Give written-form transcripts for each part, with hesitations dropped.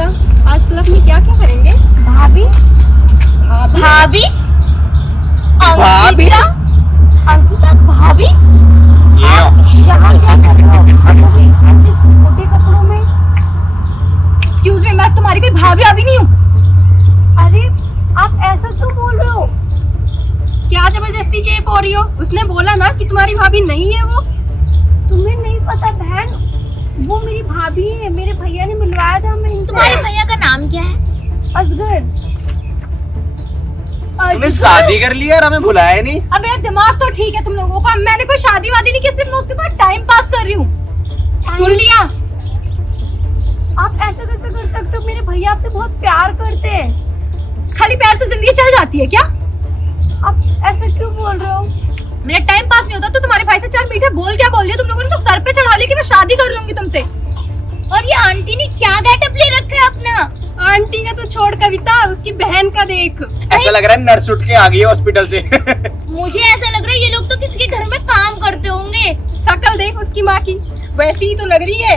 अंकिता, आज क्लब में क्या क्या करेंगे? भाभी भाभी भाभी? अंकिता भाभी यहाँ क्या कर रहे हो ऐसे छोटे कपड़ों में? एक्सक्यूज मी, मैं तुम्हारी कोई भाभी अभी नहीं हूँ। अरे आप ऐसा क्यों बोल रहे हो? क्या जबरदस्ती चेप हो रही हो? उसने बोला ना कि तुम्हारी भाभी नहीं है वो। तुम्हें नहीं पता बहन, वो मेरी भाभी है। मेरे भैया ने मिलवाया था हमें इनसे। तुम्हारे भैया का नाम क्या है? असगर। तूने शादी कर लिया और हमें बुलाया नहीं? अब मेरा दिमाग तो ठीक है तुम लोगों का। मैंने कोई शादी वादी नहीं की, सिर्फ मैं उसके साथ टाइम पास कर रही हूँ। सुन लिया? आप ऐसा कैसे कर सकते हो? मेरे भैया आपसे बहुत प्यार करते हैं। खाली प्यार से जिंदगी चल जाती है क्या? आप ऐसा क्यों बोल रहे हो? मेरा टाइम पास नहीं होता तो तुम्हारे भाई से चार मीठे बोल क्या बोल लिया? तुम लोगों ने तो सर पे चढ़ा लिया कि मैं शादी कर लूंगी तुमसे। और ये आंटी ने क्या गेटअप ले रखा है अपना? आंटी का तो छोड़ कविता, उसकी बहन का देख। ऐसा लग रहा है नर्स उठ के आ गई है हॉस्पिटल से। मुझे ऐसा लग रहा है ये लोग तो किसी के घर में काम करते होंगे। शक्ल देख उसकी माँ की, वैसी ही तो लग रही है।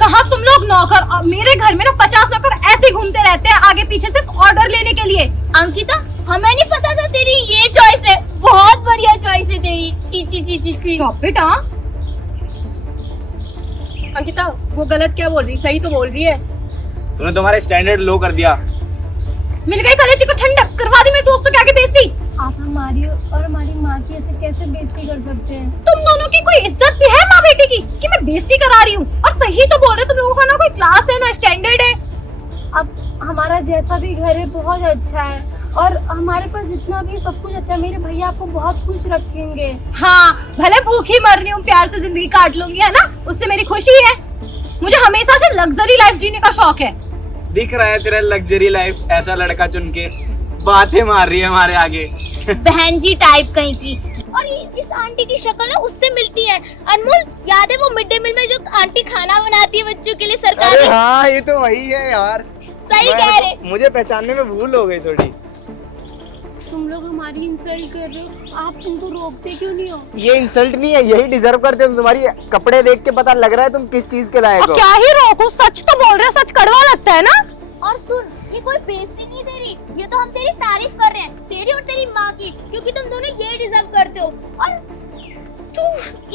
कहाँ तुम लोग नौकर? मेरे घर में ना 50 नौकर ऐसे घूमते रहते हैं आगे पीछे सिर्फ ऑर्डर लेने के लिए। अंकिता, हमें नहीं पता था तेरी ये चॉइस है। बहुत बढ़िया चॉइस है तेरी। ची ची ची ची ची। Stop it. हाँ अंकिता, वो गलत क्या बोल रही, सही तो बोल रही है। तूने तुम्हारे स्टैंडर्ड लो कर दिया। मिल गई कलेजी को ठंडक, करवा दी मेरे दोस्तों के आगे बेइज्जती। आप हमारी और हमारी माँ की ऐसे कैसे बेइज्जती कर सकते हैं? तुम दोनों की कोई इज्जत भी है माँ बेटे की कि मैं बेइज्जती करा रही हूँ? और सही तो बोल रहे तुम लोगों का ना कोई क्लास है ना स्टैंडर्ड है। अब हमारा जैसा भी घर है बहुत अच्छा है और हमारे पास जितना भी सब कुछ अच्छा है। मेरे भैया आपको बहुत खुश रखेंगे। हाँ, भले भूखी मर रही हूँ, प्यार से जिंदगी काट लूंगी, है ना? उससे मेरी खुशी है। मुझे हमेशा से लग्जरी लाइफ जीने का शौक है। दिख रहा है तेरा लग्जरी लाइफ, ऐसा लड़का चुन के बातें मार रही है हमारे आगे। बहन जी टाइप कहीं की। और इस आंटी की शक्ल ना उससे मिलती है। अनमोल, याद है वो मिड डे मील में जो आंटी खाना बनाती है बच्चों के लिए सरकारी? हाँ, ये तो वही है यार। सही कह रहे। मुझे पहचानने में भूल हो गई थोड़ी। तुम लोग हमारी इंसल्ट कर रहे हो, आप तुमको रोकते क्यों नहीं हो? ये इंसल्ट नहीं है, यही डिजर्व करते हो। तुम्हारी कपड़े देख के पता लग रहा है तुम किस चीज के लायक हो। क्या ही रोकू, सच तो बोल रहे, सच कड़वा लगता है ना। और सुन, ये कोई बेइज्जती नहीं तेरी, ये तो हम तेरी तारीफ कर रहे हैं, तेरी और तेरी माँ की, क्योंकि तुम दोनों ये डिजर्व करते हो। और तू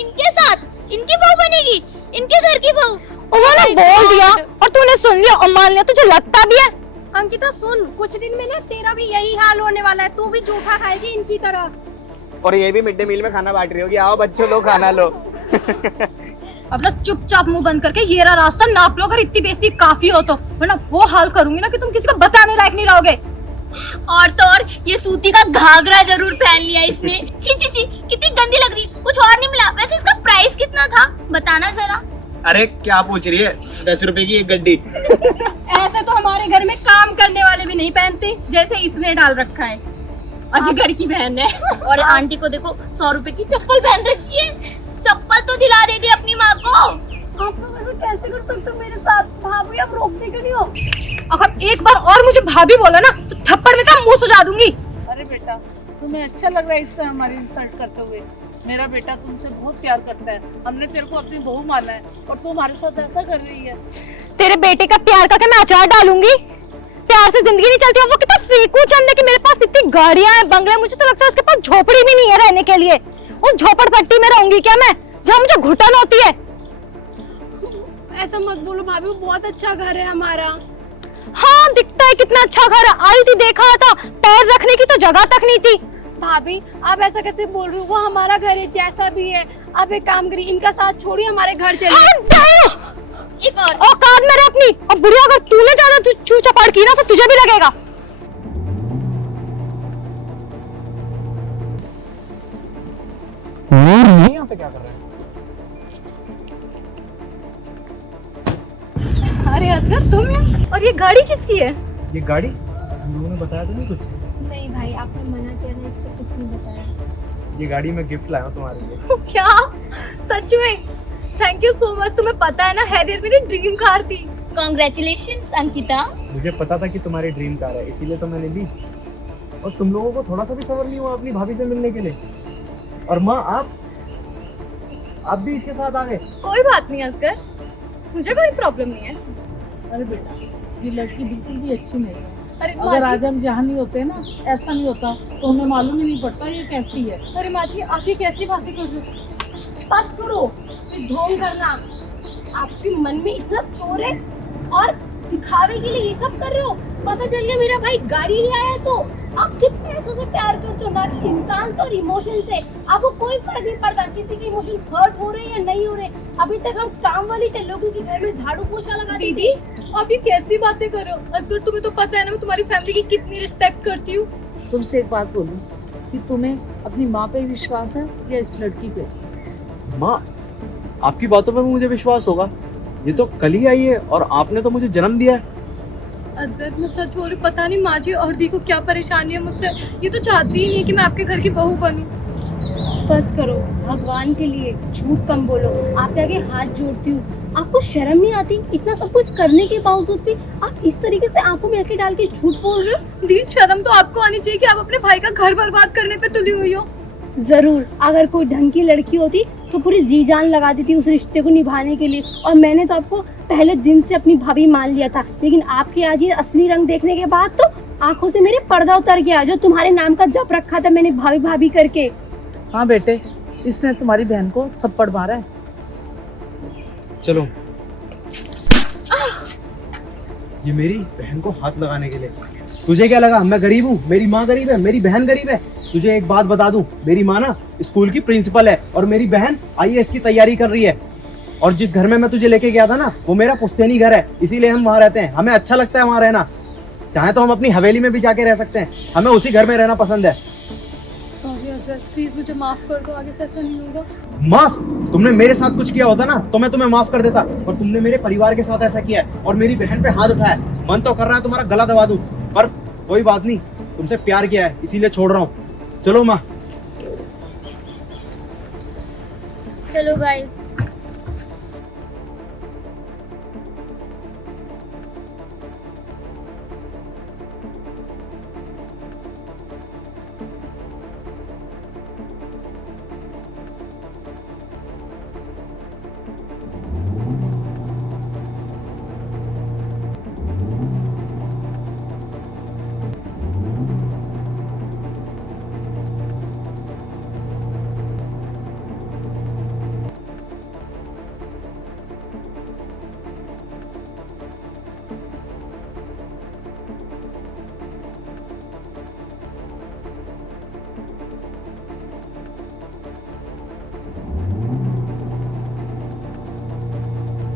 इनके साथ इनकी बहू बनेगी, इनके घर की बहू। उन्होंने बोल दिया और तूने सुन लिया और मान लिया, तुझे लगता भी है? अंकिता सुन, कुछ दिन में ना तेरा भी यही हाल होने वाला है। तू भी जूठा खाएगी इनकी तरह। और ये भी मिड डे मील में खाना बांट रही होगी। आओ बच्चों, लो खाना लो। अब ना चुपचाप मुंह बंद करके ये रहा रास्ता नाप लो, अगर इतनी बेइज्जती काफी हो तो, वरना वो हाल करूंगी ना कि तुम किसी को बताने लायक नहीं रहोगे। और तो और ये सूती का घाघरा जरूर पहन लिया इसने। छी छी छी, कितनी गंदी लग रही। कुछ और नहीं मिला? वैसे इसका प्राइस कितना था, बताना जरा। अरे क्या पूछ रही है? 10 रुपए की एक गड्डी। ऐसे तो हमारे घर में काम करने वाले भी नहीं पहनते जैसे इसने डाल रखा है। अजगर की बहन है। और आंटी को देखो 100 रुपए की चप्पल पहन रखी है। चप्पल तो दिला देगी अपनी माँ को। आप लोग ऐसे कैसे कर सकते हो मेरे साथ? भाभी आप रोकते क्यों नहीं हो? अगर एक बार और मुझे भाभी बोला ना तो थप्पड़ में का मुंह सुझा दूंगी। अरे बेटा, तुम्हें अच्छा लग रहा है इससे हमारी इंसल्ट करते हुए? मेरा बेटा तुमसे बहुत प्यार करता है, हमने तेरे को अपनी बहू माना है और तू हमारे साथ ऐसा कर रही है। तेरे बेटे का प्यार का क्या मैं अचार डालूंगी? प्यार से जिंदगी नहीं चलती। वो कितना फेंकू चंद कि मेरे पास इतनी गाड़ियां हैं, बंगले, मुझे तो लगता है उसके पास झोपड़ी भी नहीं है रहने के लिए। उस झोपड़पट्टी में रहूंगी क्या मैं, जहाँ मुझे घुटन होती है? ऐसा मत बोलो भाभी, वो बहुत अच्छा घर है हमारा। हाँ, दिखता है कितना अच्छा घर है। आई थी, देखा था, पैर रखने की तो जगह तक नहीं थी। भाभी आप ऐसा कैसे बोल रही हो? वो हमारा घर है जैसा भी है। आप एक काम करिए, इनका साथ छोड़िए, हमारे घर चलिए। एक और औकात में रह अपनी। और बुढ़िया, अगर तूने ज्यादा चू चपाड़ की ना तो तुझे भी लगेगा। यहाँ पे क्या कर रहे हैं? अरे असगर, तुम यहाँ? और ये गाड़ी किसकी है? ये गाड़ी हम लोगों ने बताया तो नहीं कुछ? नहीं भाई, आपने मना किया ना, इसको कुछ नहीं बताया। ये गाड़ी मैं गिफ्ट लाया हूँ तुम्हारे लिए। क्या? सच में? Thank you so much. तुम्हें पता है ना, हैदर मेरी ड्रीम कार थी। कांग्रेचुलेशंस अंकिता। मुझे पता था कि तुम्हारी ड्रीम कार है, इसीलिए तो मैंने ली। और तुम लोगों को थोड़ा सा भी सब्र नहीं हुआ अपनी भाभी से मिलने के लिए? और माँ, आप भी इसके साथ आ गए? कोई बात नहीं असगर, मुझे कोई प्रॉब्लम नहीं है। अरे बेटा, ये लड़की बिल्कुल भी अच्छी नहीं है। अरे माँ अगर जी, आज हम यहाँ नहीं होते ना, ऐसा नहीं होता, तो हमें मालूम ही नहीं पड़ता ये कैसी है। अरे माँ जी, आप ये कैसी बातें कर रहे हो? बस करो, फिर ढोंग करना। आपके मन में इतना चोर है और दिखावे के लिए ये सब कर रहे हो। पता चल गया मेरा भाई गाड़ी ले आया तो आप सिर्फ पैसों से प्यार करते हो, ना कि इंसान से और इमोशन से। आपको कोई फर्क नहीं पड़ता किसी के इमोशंस हर्ट हो रहे हैं या नहीं हो रहे। अभी तक हम काम वाली थे, लोगों के घर में झाड़ू पोछा लगा दीदी, आप ये कैसी बातें कर रहे हो? असगर, तुम्हें तो पता है ना मैं तुम्हारी फैमिली की कितनी रिस्पेक्ट करती हूँ। तुमसे एक बात बोलूं कि तुम्हें अपनी माँ पे विश्वास है या इस लड़की पे? माँ, आपकी बातों पे मुझे विश्वास होगा। ये तो कल ही आई है और आपने तो मुझे जन्म दिया है। असगर, मैं सच बोल रही हूँ, पता नहीं माँ जी और दी को क्या परेशानी है मुझसे। ये तो चाहती ही नहीं है कि मैं आपके घर की बहू बनूं। बस करो, भगवान के लिए झूठ कम बोलो। आपके आगे हाथ जोड़ती हूँ। आपको शर्म नहीं आती? इतना सब कुछ करने के बावजूद भी आप इस तरीके से आंखों में आंखें डाल के झूठ बोल रहे हो। दी, शर्म तो आपको आनी चाहिए कि आप अपने भाई का घर बर्बाद करने पे तुली हुई हो। जरूर, अगर कोई ढंग की लड़की होती तो पूरी जी जान लगा देती उस रिश्ते को निभाने के लिए। और मैंने तो आपको पहले दिन से अपनी भाभी मान लिया था, लेकिन आपके आज ये असली रंग देखने के बाद तो आंखों से मेरे पर्दा उतर गया। जो तुम्हारे नाम का जप रखा था मैंने भाभी भाभी करके। हाँ बेटे, इसने तुम्हारी बहन को थप्पड़ मारा है। चलो, ये मेरी बहन को हाथ लगाने के लिए। तुझे क्या लगा मैं गरीब हूँ? मेरी माँ गरीब है, मेरी बहन गरीब है। तुझे एक बात बता दूं, मेरी माँ ना स्कूल की प्रिंसिपल है और मेरी बहन IAS की तैयारी कर रही है। और जिस घर में मैं तुझे लेके गया था ना, वो मेरा पुश्तैनी घर है, इसीलिए हम वहाँ रहते हैं। हमें अच्छा लगता है वहाँ रहना। चाहे तो हम अपनी हवेली में भी जाके रह सकते हैं, हमें उसी घर में रहना पसंद है। सॉरी असगर, प्लीज मुझे माफ कर दो, आगे से ऐसा नहीं होगा। माफ? तुमने मेरे साथ कुछ किया होता ना तो मैं तुम्हें माफ कर देता, और तुमने मेरे परिवार के साथ ऐसा किया है और मेरी बहन पे हाथ उठाया। मन तो कर रहा है तुम्हारा गला दबा दूं, पर कोई बात नहीं, तुमसे प्यार किया है इसीलिए छोड़ रहा हूँ। चलो माँ। चलो गाइस,